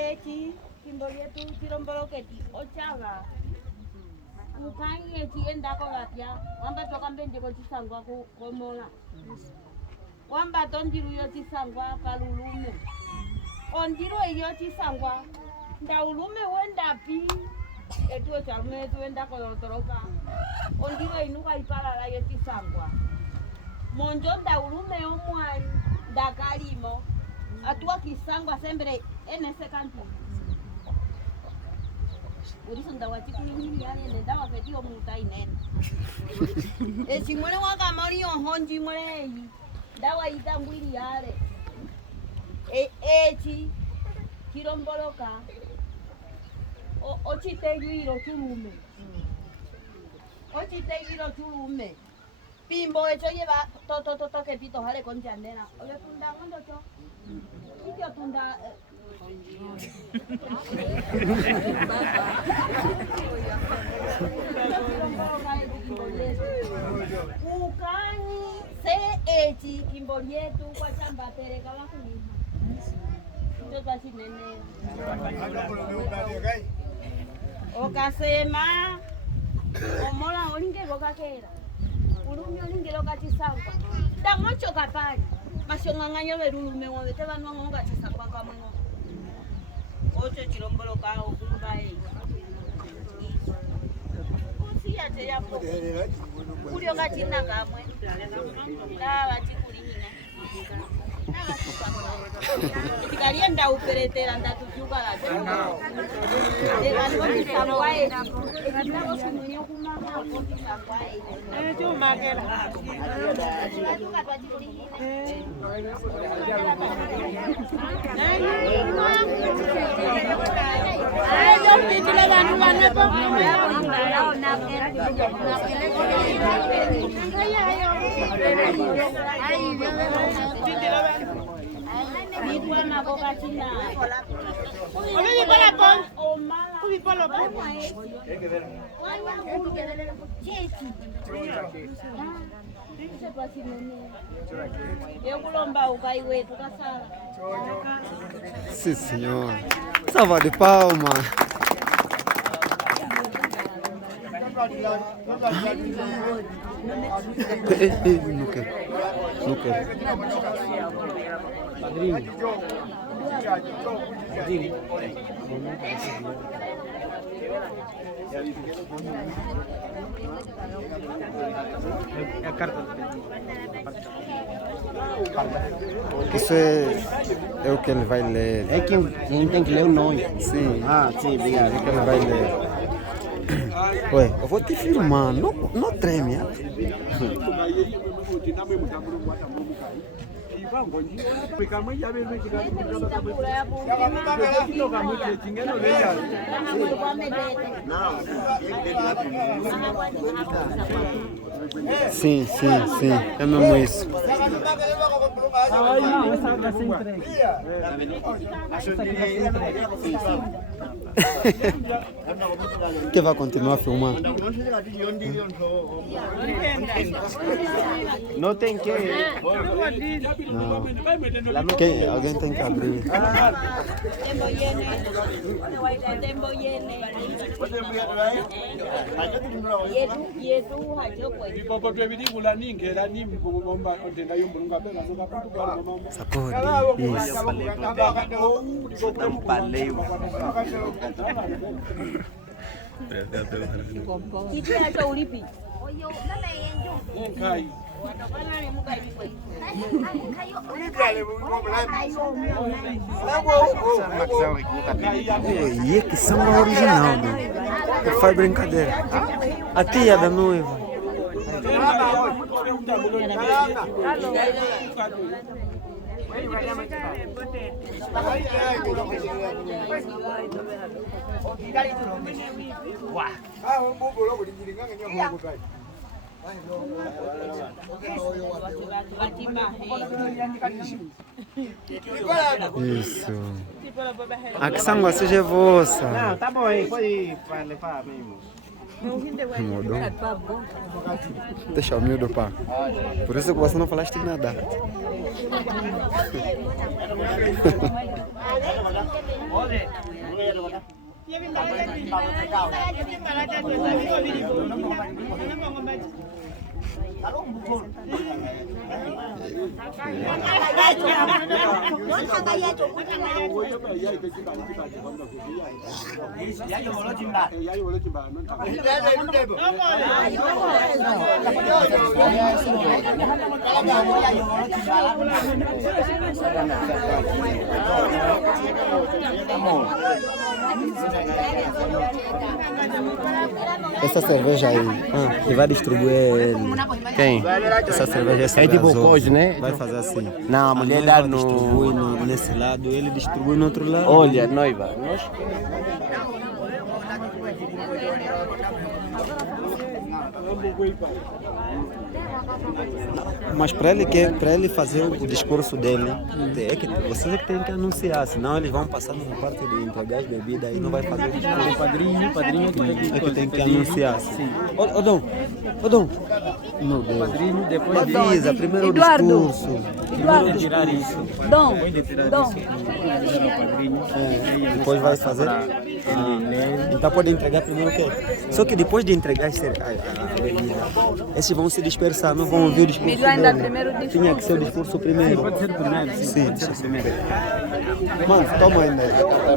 eti kimbolie tu chiromboloketi ochava mukangi eti endako vatya wamba tokambe ndiko chisangwa komola wamba tondiruyo chisangwa kalulume ondiro iyo chisangwa ndaulume wendapi etuo chalume tuendako yotoroka ondiro inuka ipalala yo chisangwa monjo ndaulume omwai ndakalimo atua kisangwa sembere enese kanti uriso ndawachikulinyiri yale nendawa petio mutai nene chimwele wakamali ohonji mweleyi ndawa itambwili yale echi kiromboloka ochiteguiro tulume ochiteguiro pimbo echo lleva toto que pito jale con chandela oye tunda cuando cho y que tunda ukani se echi kimbolietu kwa chamba tereka wakuni ndio basi nene okasema omola olinge gokakera ulumyo lingelo kachisangwa ndamocho kapali mashonganganyo berulume wonde tebanwa ngonga chisangwa kamwe ocho chirombolo kao kumbaye usiyaje yapo ulio ngachina kamwe ndawa chikulinyina Ikalienda uperetera ndatujuka la tena. Ndekano kisangwae. Ekitako simunyo kumama ko kisangwae. Chumagera. Atuka twajikulinyina. Ayo pitula bantu banepo. Nitwa na boka china. Omi pala pon. Omi pala pon. Sim, senhor. Salva de palmas. Não quero. Não quero. Padrinho. Padrinho. É a carta. Isso é o que ele vai ler. É quem tem que ler o nome. Sim. Ah, sim, obrigado. É que ele vai ler. Ué, eu vou te filmar, não treme. Sim, é mesmo isso. Que vai continuar filmando? Não tem que. Não. Alguém tem que abrir. Sacode. Kitu acha ulipi. E que samba original, meu. Faz brincadeira. A tia da noiva. Isso. A que sangua seja vossa. Não, tá bom aí, pode levar mesmo. Mudou. Deixa o miúdo, pá. Por isso que você não falaste nada. Essa cerveja aí, que vai distribuir ele. Quem? Essa cerveja É tipo coisa, né? Vai fazer assim. Não, a mulher dá distribui no... nesse lado, ele distribui no outro lado. Olha, noiva. Nós... Mas para ele fazer o discurso dele, é que você que tem que anunciar, senão eles vão passar na parte de entregar as bebidas e não vai fazer o discurso. O padrinho É que tem que anunciar. Sim. Ô Dom, meu Deus. Padrinho, depois Avisa, primeiro o Eduardo. discurso. de tirar isso. Dom, Depois de tirar Dom. isso, o padrinho. Depois vai fazer. Então pode entregar primeiro o quê? Só que depois de entregar a bebida, esses vão se dispersar, não vão ouvir o discurso. Melhor ainda dele. primeiro o discurso. Tinha que ser o discurso primeiro. Pode ser primeiro, Sim, pode ser primeiro. Mano, toma ainda.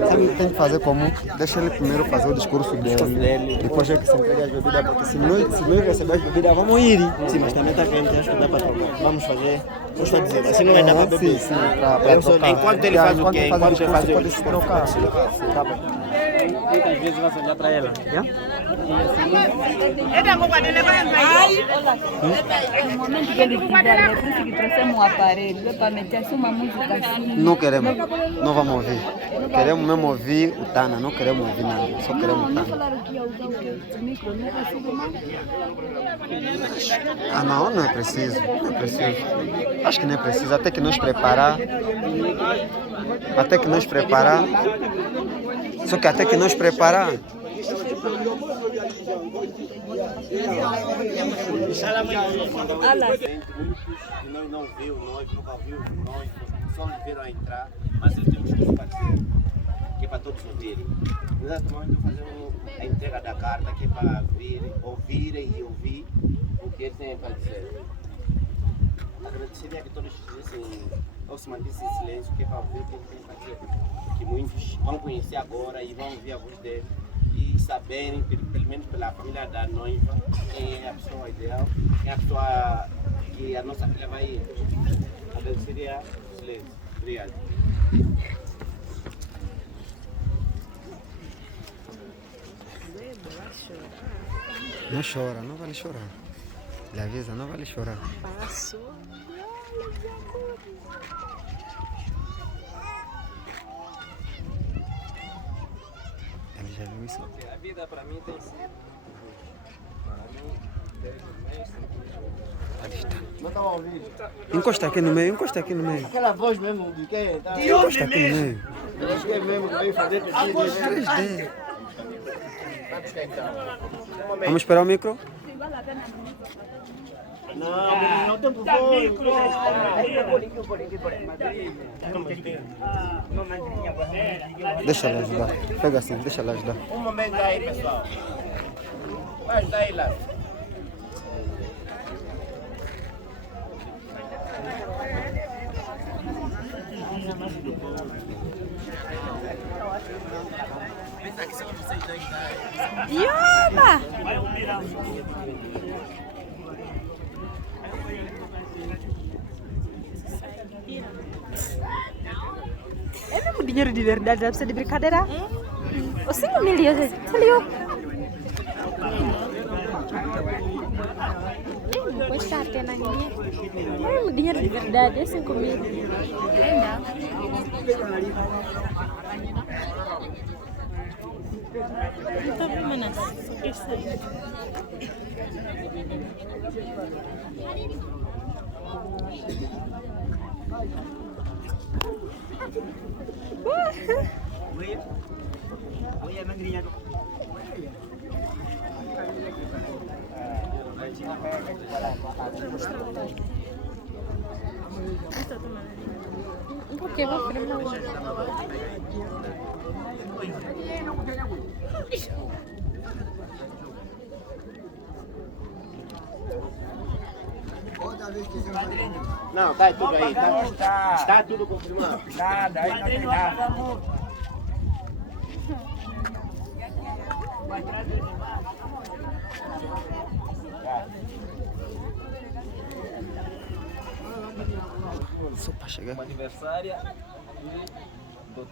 Sabe o que tem que fazer como? Deixa ele primeiro fazer o discurso dele. Depois é que se entrega as bebidas, porque se nós receber as bebidas, vamos ir. Sim, mas também está quente, acho que dá para trocar. Vamos fazer, vamos estar dizendo, assim não vai dar para beber. Sim, para trocar. Enquanto ele faz o quê? Enquanto ele faz o pode se trocar. Tá bom. Muitas vezes vai olhar para ela. No momento que ele tiver, é por isso que trouxemos um aparelho, é para meter assim uma música assim. Não queremos, não vamos ouvir. Queremos mesmo ouvir o Tana, não queremos ouvir nada, só queremos o Não Tana. falaram que ia usar o quê? O micro, não é preciso mais? Ah não é preciso, não é preciso. Acho que não é preciso, até que nós preparar. Só que até que nós preparar. Nós não viu nós, nunca viu nós, só nos viram a entrar, mas ele tem um discurso para dizer, que é para todos ouvirem. Exatamente, fazemos a entrega da carta, que é para ouvirem e ouvir o que ele tem para dizer. Agradeceria que todos ou se mantessem em silêncio, que é para ouvir o que ele tem para dizer. Que muitos vão conhecer agora e vão ouvir a voz dele e saberem, pelo menos pela família da noiva, quem é a pessoa ideal, quem é a pessoa que a nossa filha vai ir. Agradeceria silêncio. Obrigado. Não chora, não vale chorar. Ele avisa, não vale chorar. Passou. Ele já viu isso? A vida para mim tem sido. Não estava ouvindo. Encosta aqui no meio, encosta aqui no meio. Aquela voz mesmo de quem? Encosta aqui no meio. Acho que é mesmo que veio fazer 3D. Vamos esperar o micro? Não, o tempo foi. Deixa ela ajudar. Pega assim, deixa ela ajudar. Um momento aí, pessoal. Vai ajudar aí lá. Dioba! É mesmo dinheiro de verdade, dá pra ser de brincadeira? Ou 5 milhões, você ligou? Depois está tendo aqui. É mesmo dinheiro de verdade, é 5 mil. Então, meninas, isso aí. Por que vou filmar? Não, tá tudo aí, tá tudo confirmado. Nada, aí não tem nada. Só para chegar. Uma aniversária e